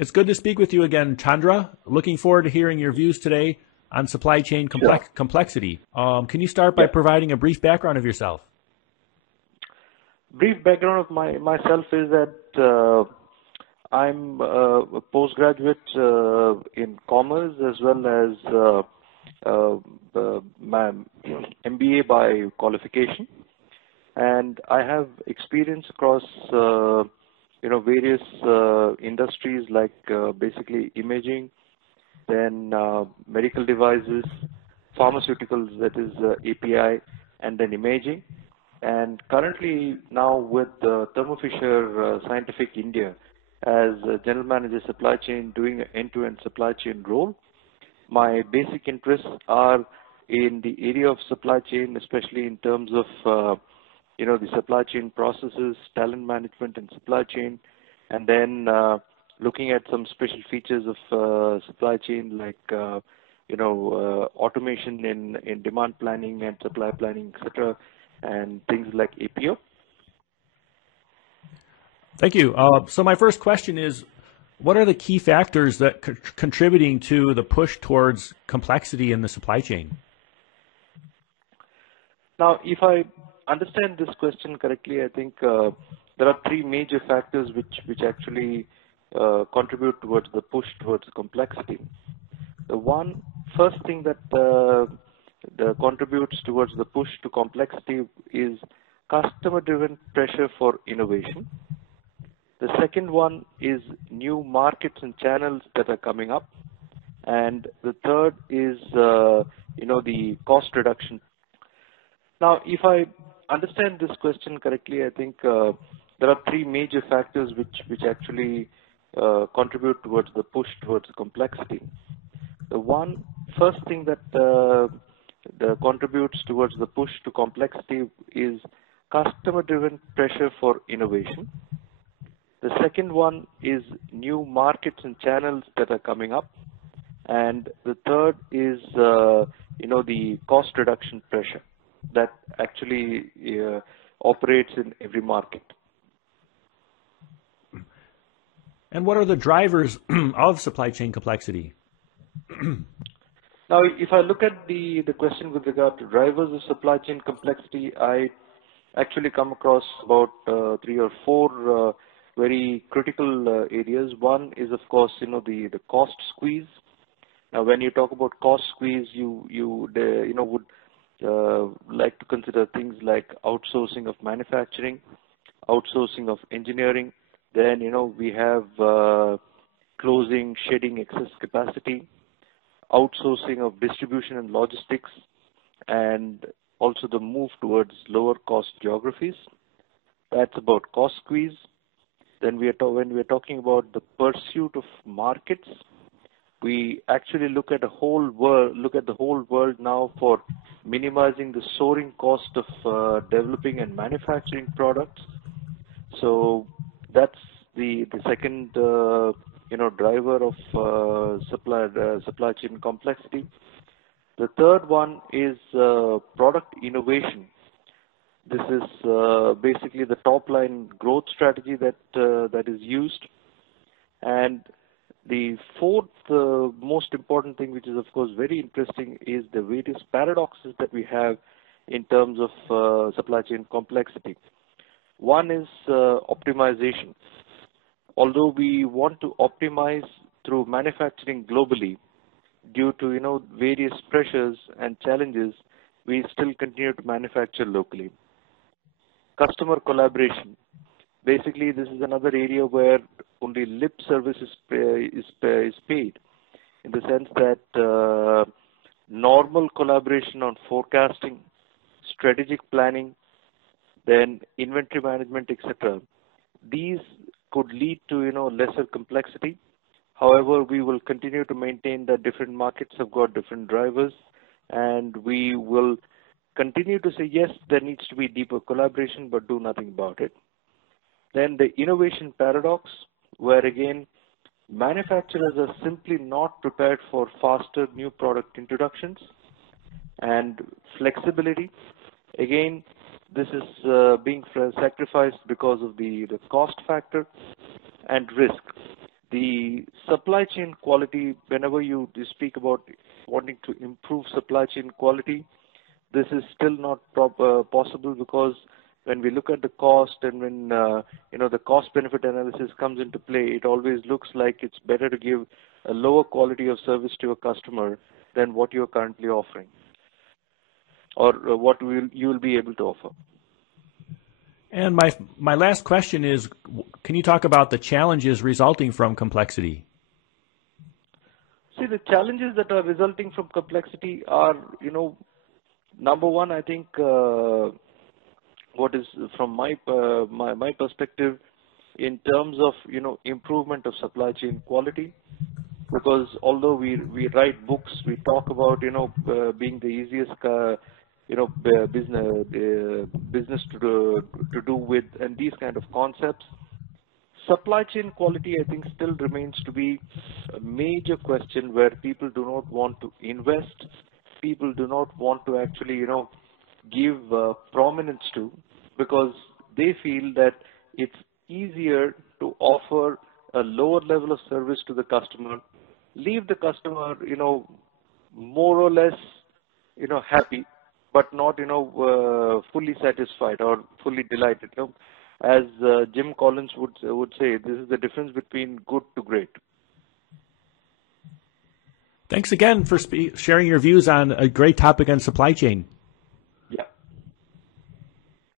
It's good to speak with you again, Chandra. Looking forward to hearing your views today on supply chain Sure. complexity. Can you start by Yeah. providing a brief background of yourself? Brief background of myself is that I'm a postgraduate in commerce as well as my M.B.A. by qualification, and I have experience across various industries like basically imaging, then medical devices, pharmaceuticals, that is API, and then imaging. And currently now with Thermo Fisher Scientific India as General Manager Supply Chain, doing an end-to-end supply chain role. My basic interests are in the area of supply chain, especially in terms of the supply chain processes, talent management, and supply chain, and then looking at some special features of supply chain like automation in demand planning and supply planning, etc., and things like APO. Thank you. So my first question is, what are the key factors that contributing to the push towards complexity in the supply chain? Now, if I understand this question correctly, I think there are three major factors which actually contribute towards the push towards complexity. The first thing that contributes towards the push to complexity is customer-driven pressure for innovation. The second one is new markets and channels that are coming up, and the third is the cost reduction. Now, if I understand this question correctly, I think there are three major factors which actually contribute towards the push towards complexity. The first thing that contributes towards the push to complexity is customer-driven pressure for innovation. The second one is new markets and channels that are coming up, and the third is the cost reduction pressure that actually operates in every market. And what are the drivers of supply chain complexity? Now, if I look at the question with regard to drivers of supply chain complexity, I actually come across about three or four very critical areas. One is, of course, the cost squeeze. Now, when you talk about cost squeeze, you would like to consider things like outsourcing of manufacturing, outsourcing of engineering. Then, we have closing, shedding excess capacity, outsourcing of distribution and logistics, and also the move towards lower cost geographies. That's about cost squeeze. Then when we are talking about the pursuit of markets, we actually look at the whole world now for minimizing the soaring cost of developing and manufacturing products. So that's the second driver of supply chain complexity. The third one is product innovation. This is basically the top line growth strategy that is used. And the fourth most important thing, which is of course very interesting, is the various paradoxes that we have in terms of supply chain complexity. One is optimization. Although we want to optimize through manufacturing globally, due to various pressures and challenges, we still continue to manufacture locally. Customer collaboration. Basically, this is another area where only lip service is paid, in the sense that normal collaboration on forecasting, strategic planning, then inventory management, etc. These could lead to lesser complexity. However, we will continue to maintain that different markets have got different drivers, and we will continue to say, yes, there needs to be deeper collaboration, but do nothing about it. Then the innovation paradox, where again, manufacturers are simply not prepared for faster new product introductions. And flexibility, again, this is being sacrificed because of the cost factor and risk. The supply chain quality, whenever you speak about wanting to improve supply chain quality, this is still not possible, because when we look at the cost and when the cost benefit analysis comes into play, it always looks like it's better to give a lower quality of service to a customer than what you're currently offering, or what you will be able to offer. And my last question is, can you talk about the challenges resulting from complexity? See, the challenges that are resulting from complexity are, number one, I think, what is from my perspective, in terms of improvement of supply chain quality, because although we write books, we talk about being the easiest business to do with, and these kind of concepts. Supply chain quality, I think, still remains to be a major question where people do not want to invest. People do not want to actually, give prominence to, because they feel that it's easier to offer a lower level of service to the customer, leave the customer, more or less, happy, but not, fully satisfied or fully delighted. As Jim Collins would say, this is the difference between good to great. Thanks again for sharing your views on a great topic on supply chain.